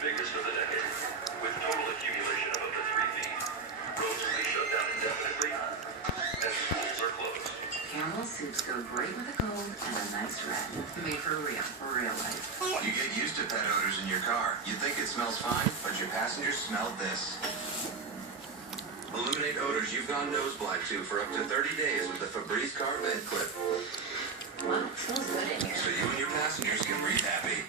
biggest of the decade, with total accumulation of up to 3 feet. Roads will be shut down indefinitely, and schools are closed. Camel suits go great with a cold and a nice red. Made for real life. You get used to pet odors in your car. You think it smells fine, but your passengers smell this. Eliminate odors you've gone nose blind to for up to 30 days with the Febreze car vent clip. Wow, it smells good in here. So you and your passengers can breathe happy.